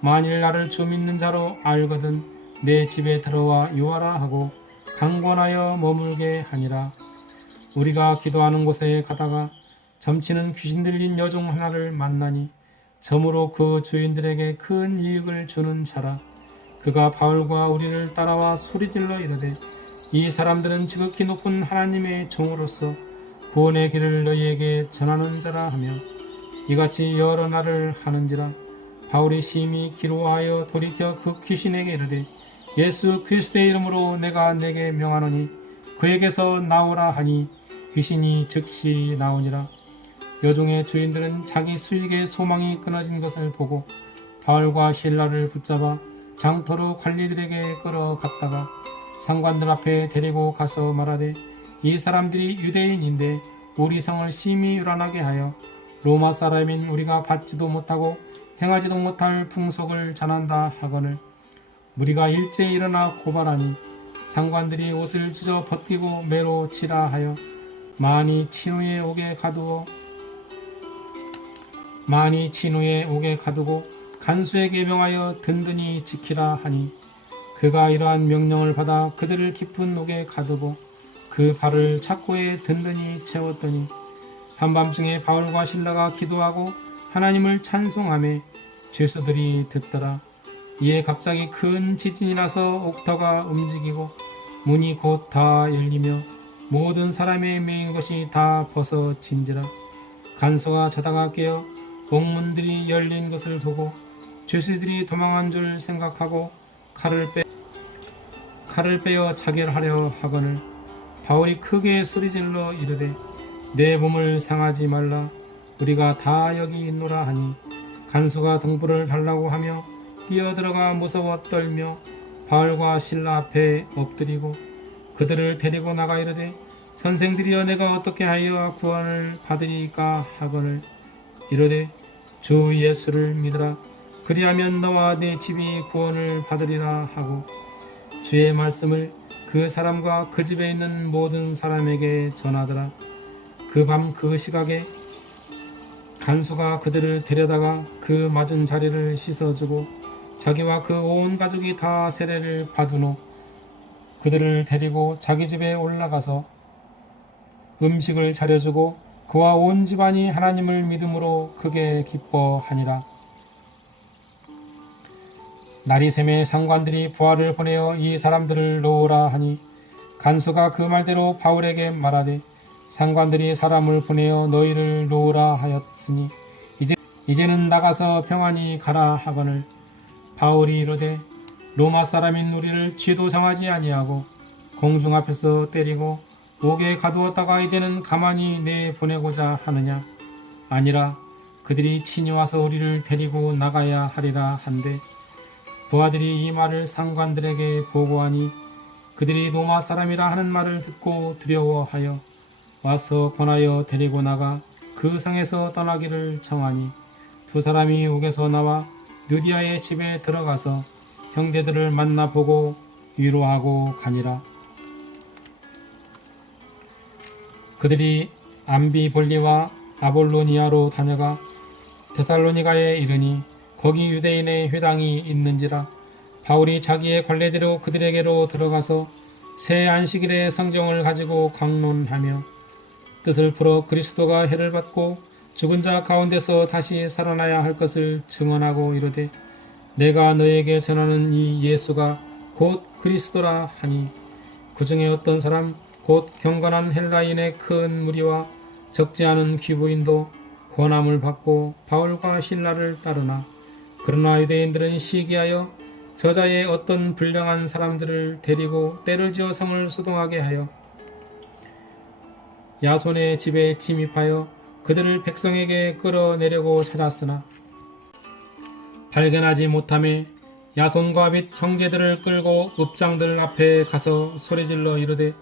만일 나를 주 믿는 자로 알거든 내 집에 들어와 유하라 하고 강권하여 머물게 하니라. 우리가 기도하는 곳에 가다가 점치는 귀신 들린 여종 하나를 만나니 점으로 그 주인들에게 큰 이익을 주는 자라. 그가 바울과 우리를 따라와 소리질러 이르되 이 사람들은 지극히 높은 하나님의 종으로서 구원의 길을 너희에게 전하는 자라 하며 이같이 여러 날을 하는지라. 바울이 심히 기로하여 돌이켜 그 귀신에게 이르되 예수 그리스도의 이름으로 내가 내게 명하노니 그에게서 나오라 하니 귀신이 즉시 나오니라. 여종의 주인들은 자기 수익의 소망이 끊어진 것을 보고 바울과 실라를 붙잡아 장터로 관리들에게 끌어갔다가 상관들 앞에 데리고 가서 말하되 이 사람들이 유대인인데 우리 성을 심히 요란하게 하여 로마 사람인 우리가 받지도 못하고 행하지도 못할 풍속을 전한다 하거늘 무리가 일제히 일어나 고발하니 상관들이 옷을 찢어 벗기고 매로 치라 하여 많이 친 후에 옥에 가두고 간수에게 명하여 든든히 지키라 하니 그가 이러한 명령을 받아 그들을 깊은 옥에 가두고 그 발을 착고에 든든히 채웠더니 한밤중에 바울과 실라가 기도하고 하나님을 찬송하며 죄수들이 듣더라. 이에 갑자기 큰 지진이 나서 옥터가 움직이고 문이 곧 다 열리며 모든 사람의 매인 것이 다 벗어진지라. 간수가 자다가 깨어 옥문들이 열린 것을 보고 죄수들이 도망한 줄 생각하고 칼을 빼어 자결하려 하거늘 바울이 크게 소리질러 이르되 내 몸을 상하지 말라 우리가 다 여기 있노라 하니 간수가 등불을 달라고 하며 뛰어들어가 무서워 떨며 바울과 실라 앞에 엎드리고 그들을 데리고 나가 이르되 선생들이여 내가 어떻게 하여 구원을 받으리까 하거늘 이르되 주 예수를 믿으라. 그리하면 너와 네 집이 구원을 받으리라 하고 주의 말씀을 그 사람과 그 집에 있는 모든 사람에게 전하더라. 그 밤 그 시각에 간수가 그들을 데려다가 그 맞은 자리를 씻어주고 자기와 그 온 가족이 다 세례를 받은 후 그들을 데리고 자기 집에 올라가서 음식을 차려주고 그와 온 집안이 하나님을 믿음으로 크게 기뻐하니라. 날이 새매 상관들이 부하를 보내어 이 사람들을 놓으라 하니 간수가 그 말대로 바울에게 말하되 상관들이 사람을 보내어 너희를 놓으라 하였으니 이제는 나가서 평안히 가라 하거늘 바울이 이르되 로마 사람인 우리를 죄도 정하지 아니하고 공중 앞에서 때리고 옥에 가두었다가 이제는 가만히 내보내고자 하느냐. 아니라 그들이 친히 와서 우리를 데리고 나가야 하리라 한데 부하들이 이 말을 상관들에게 보고하니 그들이 로마 사람이라 하는 말을 듣고 두려워하여 와서 권하여 데리고 나가 그 성에서 떠나기를 청하니 두 사람이 옥에서 나와 느디아의 집에 들어가서 형제들을 만나보고 위로하고 가니라. 그들이 암비볼리와 아볼로니아로 다녀가 데살로니가에 이르니 거기 유대인의 회당이 있는지라. 바울이 자기의 관례대로 그들에게로 들어가서 새 안식일에 성경을 가지고 강론하며 뜻을 풀어 그리스도가 해를 받고 죽은 자 가운데서 다시 살아나야 할 것을 증언하고 이르되 내가 너에게 전하는 이 예수가 곧 그리스도라 하니 그 중에 어떤 사람 곧 경건한 헬라인의 큰 무리와 적지 않은 귀부인도 권함을 받고 바울과 신라를 따르나 그러나 유대인들은 시기하여 저자의 어떤 불량한 사람들을 데리고 때를 지어 성을 소동하게 하여 야손의 집에 침입하여 그들을 백성에게 끌어내려고 찾았으나 발견하지 못하매 야손과 및 형제들을 끌고 읍장들 앞에 가서 소리질러 이르되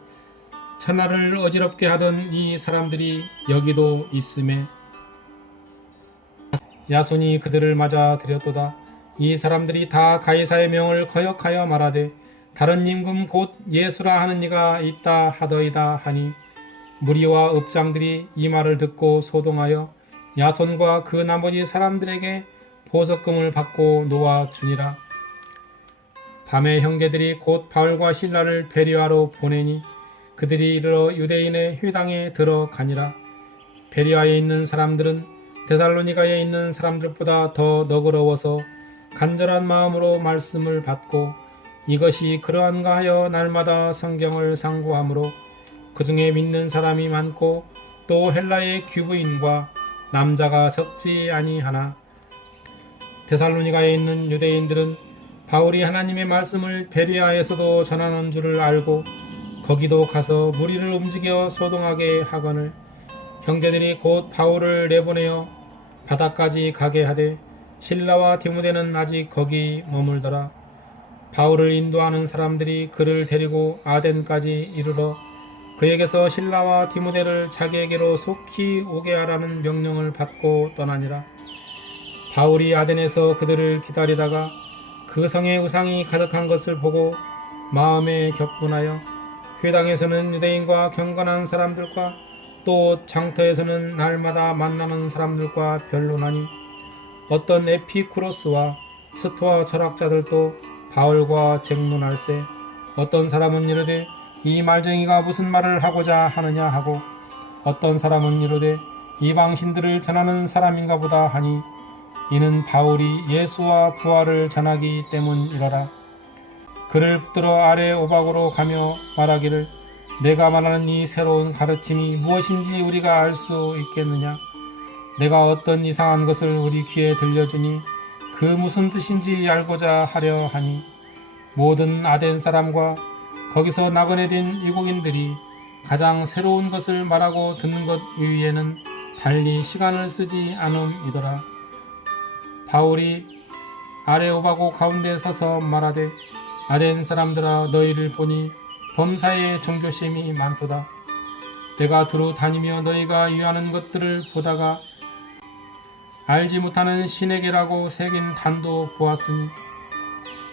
천하를 어지럽게 하던 이 사람들이 여기도 있음에 야손이 그들을 맞아 들였도다. 이 사람들이 다 가이사의 명을 거역하여 말하되 다른 임금 곧 예수라 하는 이가 있다 하더이다 하니 무리와 읍장들이 이 말을 듣고 소동하여 야손과 그 나머지 사람들에게 보석금을 받고 놓아 주니라. 밤에 형제들이 곧 바울과 신라를 배려하러 보내니 그들이 이르러 유대인의 회당에 들어가니라. 베리아에 있는 사람들은 데살로니가에 있는 사람들보다 더 너그러워서 간절한 마음으로 말씀을 받고 이것이 그러한가 하여 날마다 성경을 상고하므로 그 중에 믿는 사람이 많고 또 헬라의 귀부인과 남자가 적지 아니하나 데살로니가에 있는 유대인들은 바울이 하나님의 말씀을 베레아에서도 전하는 줄을 알고 거기도 가서 무리를 움직여 소동하게 하거늘 형제들이 곧 바울을 내보내어 바다까지 가게 하되 실라와 디모데는 아직 거기 머물더라. 바울을 인도하는 사람들이 그를 데리고 아덴까지 이르러 그에게서 실라와 디모데를 자기에게로 속히 오게 하라는 명령을 받고 떠나니라. 바울이 아덴에서 그들을 기다리다가 그 성에 우상이 가득한 것을 보고 마음에 격분하여 회당에서는 유대인과 경건한 사람들과 또 장터에서는 날마다 만나는 사람들과 변론하니 어떤 에피쿠로스와 스토아 철학자들도 바울과 쟁론할세 어떤 사람은 이르되 이 말쟁이가 무슨 말을 하고자 하느냐 하고 어떤 사람은 이르되 이방신들을 전하는 사람인가 보다 하니 이는 바울이 예수와 부활을 전하기 때문이러라. 그를 붙들어 아래 오박으로 가며 말하기를 내가 말하는 이 새로운 가르침이 무엇인지 우리가 알 수 있겠느냐. 내가 어떤 이상한 것을 우리 귀에 들려주니 그 무슨 뜻인지 알고자 하려 하니 모든 아덴 사람과 거기서 나그네 된 이국인들이 가장 새로운 것을 말하고 듣는 것 이외에는 달리 시간을 쓰지 않음이더라. 바울이 아레오바고 가운데 서서 말하되 아덴 사람들아 너희를 보니 범사에 종교심이 많도다. 내가 두루 다니며 너희가 유하는 것들을 보다가 알지 못하는 신에게라고 새긴 단도 보았으니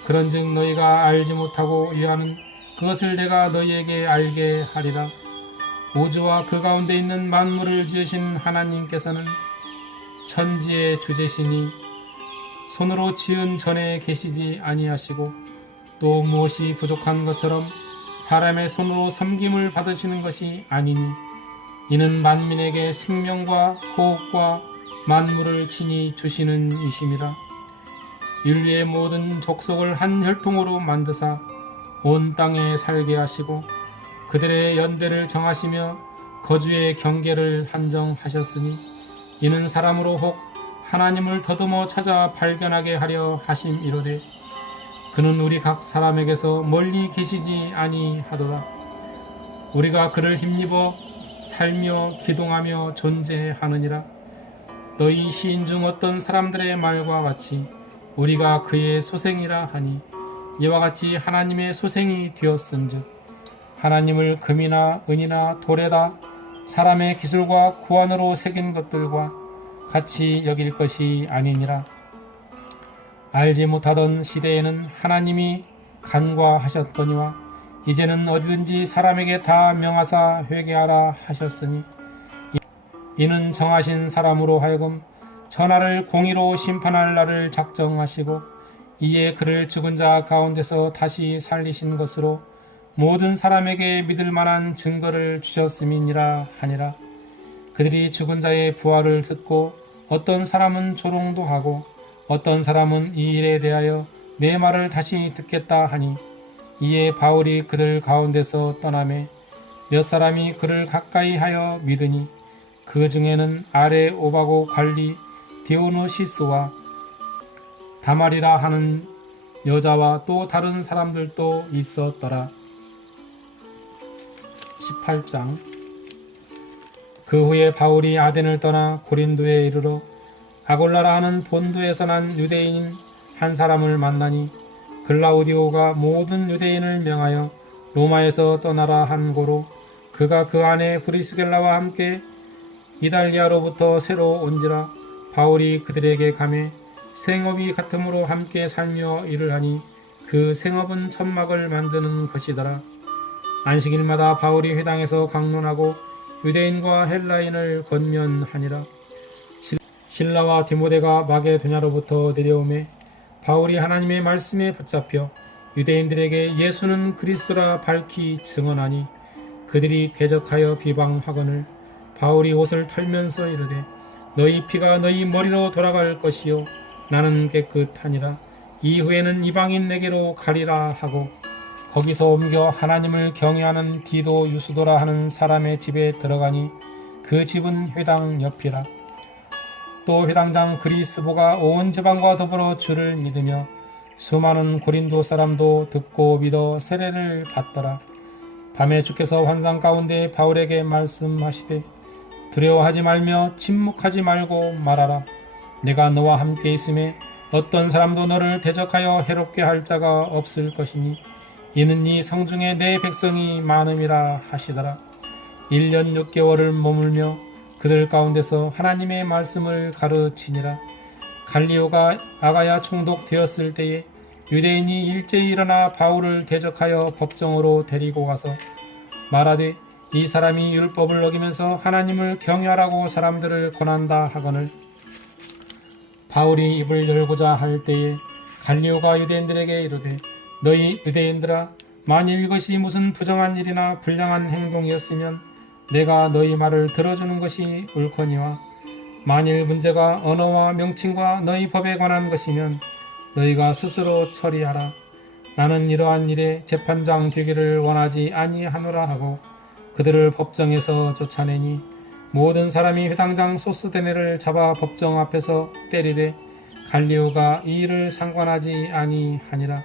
그런즉 너희가 알지 못하고 유하는 그것을 내가 너희에게 알게 하리라. 우주와 그 가운데 있는 만물을 지으신 하나님께서는 천지의 주제시니 손으로 지은 전에 계시지 아니하시고 또 무엇이 부족한 것처럼 사람의 손으로 섬김을 받으시는 것이 아니니 이는 만민에게 생명과 호흡과 만물을 친히 주시는 이심이라. 인류의 모든 족속을 한 혈통으로 만드사 온 땅에 살게 하시고 그들의 연대를 정하시며 거주의 경계를 한정하셨으니 이는 사람으로 혹 하나님을 더듬어 찾아 발견하게 하려 하심이로되 그는 우리 각 사람에게서 멀리 계시지 아니하도다. 우리가 그를 힘입어 살며 기동하며 존재하느니라. 너희 시인 중 어떤 사람들의 말과 같이 우리가 그의 소생이라 하니 이와 같이 하나님의 소생이 되었은즉 하나님을 금이나 은이나 돌에다 사람의 기술과 구안으로 새긴 것들과 같이 여길 것이 아니니라. 알지 못하던 시대에는 하나님이 간과하셨거니와 이제는 어디든지 사람에게 다 명하사 회개하라 하셨으니 이는 정하신 사람으로 하여금 천하를 공의로 심판할 날을 작정하시고 이에 그를 죽은 자 가운데서 다시 살리신 것으로 모든 사람에게 믿을 만한 증거를 주셨음이니라 하니라. 그들이 죽은 자의 부활을 듣고 어떤 사람은 조롱도 하고 어떤 사람은 이 일에 대하여 내 말을 다시 듣겠다 하니 이에 바울이 그들 가운데서 떠나매 몇 사람이 그를 가까이 하여 믿으니 그 중에는 아레오바고 관리 디오누시스와 다말이라 하는 여자와 또 다른 사람들도 있었더라. 18장. 그 후에 바울이 아덴을 떠나 고린도에 이르러 아골라라 하는 본도에서 난 유대인인 한 사람을 만나니 글라우디오가 모든 유대인을 명하여 로마에서 떠나라 한 고로 그가 그 안에 브리스겔라와 함께 이달리아로부터 새로 온지라. 바울이 그들에게 가매 생업이 같음으로 함께 살며 일을 하니 그 생업은 천막을 만드는 것이더라. 안식일마다 바울이 회당에서 강론하고 유대인과 헬라인을 권면하니라. 실라와 디모데가 마게도냐로부터 내려오매 바울이 하나님의 말씀에 붙잡혀 유대인들에게 예수는 그리스도라 밝히 증언하니 그들이 대적하여 비방하거늘 바울이 옷을 털면서 이르되 너희 피가 너희 머리로 돌아갈 것이요 나는 깨끗하니라. 이후에는 이방인 내게로 가리라 하고 거기서 옮겨 하나님을 경외하는 디도 유수도라 하는 사람의 집에 들어가니 그 집은 회당 옆이라. 또 회당장 그리스보가 온 제방과 더불어 주를 믿으며 수많은 고린도 사람도 듣고 믿어 세례를 받더라. 밤에 주께서 환상 가운데 바울에게 말씀하시되 두려워하지 말며 침묵하지 말고 말하라. 내가 너와 함께 있음에 어떤 사람도 너를 대적하여 해롭게 할 자가 없을 것이니 이는 이 성중에 내 백성이 많음이라 하시더라. 1년 6개월을 머물며 그들 가운데서 하나님의 말씀을 가르치니라. 갈리오가 아가야 총독되었을 때에 유대인이 일제히 일어나 바울을 대적하여 법정으로 데리고 가서 말하되 이 사람이 율법을 어기면서 하나님을 경외하라고 사람들을 권한다 하거늘 바울이 입을 열고자 할 때에 갈리오가 유대인들에게 이르되 너희 유대인들아 만일 이것이 무슨 부정한 일이나 불량한 행동이었으면 내가 너희 말을 들어주는 것이 옳거니와 만일 문제가 언어와 명칭과 너희 법에 관한 것이면 너희가 스스로 처리하라. 나는 이러한 일에 재판장 되기를 원하지 아니하노라 하고 그들을 법정에서 쫓아내니 모든 사람이 회당장 소스데네를 잡아 법정 앞에서 때리되 갈리오가 이 일을 상관하지 아니하니라.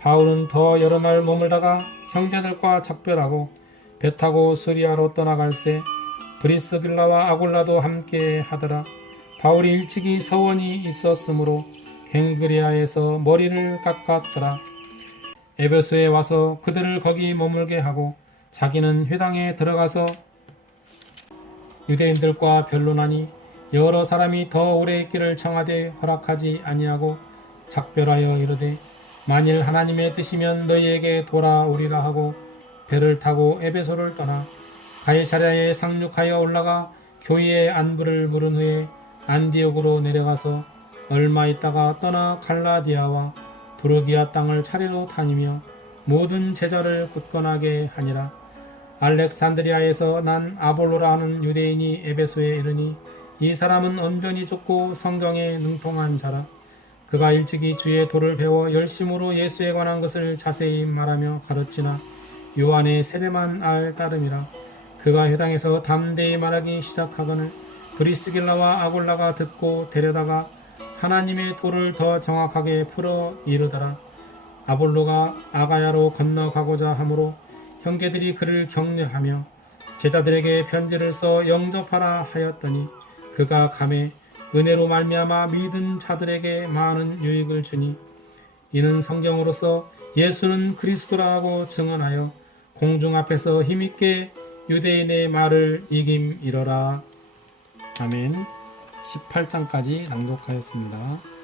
바울은 더 여러 날 머물다가 형제들과 작별하고 배 타고 수리아로 떠나갈새 브리스길라와 아골라도 함께 하더라. 바울이 일찍이 서원이 있었으므로 갱그리아에서 머리를 깎았더라. 에베소에 와서 그들을 거기 머물게 하고 자기는 회당에 들어가서 유대인들과 변론하니 여러 사람이 더 오래 있기를 청하되 허락하지 아니하고 작별하여 이르되 만일 하나님의 뜻이면 너희에게 돌아오리라 하고 배를 타고 에베소를 떠나 가이사랴에 상륙하여 올라가 교회의 안부를 물은 후에 안디옥으로 내려가서 얼마 있다가 떠나 갈라디아와 부르기아 땅을 차례로 다니며 모든 제자를 굳건하게 하니라. 알렉산드리아에서 난 아볼로라 하는 유대인이 에베소에 이르니 이 사람은 언변이 좋고 성경에 능통한 자라. 그가 일찍이 주의 도를 배워 열심으로 예수에 관한 것을 자세히 말하며 가르치나 요한의 세례만 알 따름이라. 그가 회당에서 담대히 말하기 시작하거늘 브리스길라와 아골라가 듣고 데려다가 하나님의 도를 더 정확하게 풀어 이르더라. 아볼로가 아가야로 건너가고자 하므로 형제들이 그를 격려하며 제자들에게 편지를 써 영접하라 하였더니 그가 감에 은혜로 말미암아 믿은 자들에게 많은 유익을 주니 이는 성경으로서 예수는 그리스도라 하고 증언하여 공중 앞에서 힘있게 유대인의 말을 이김이러라. 아멘. 18장까지 낭독하였습니다.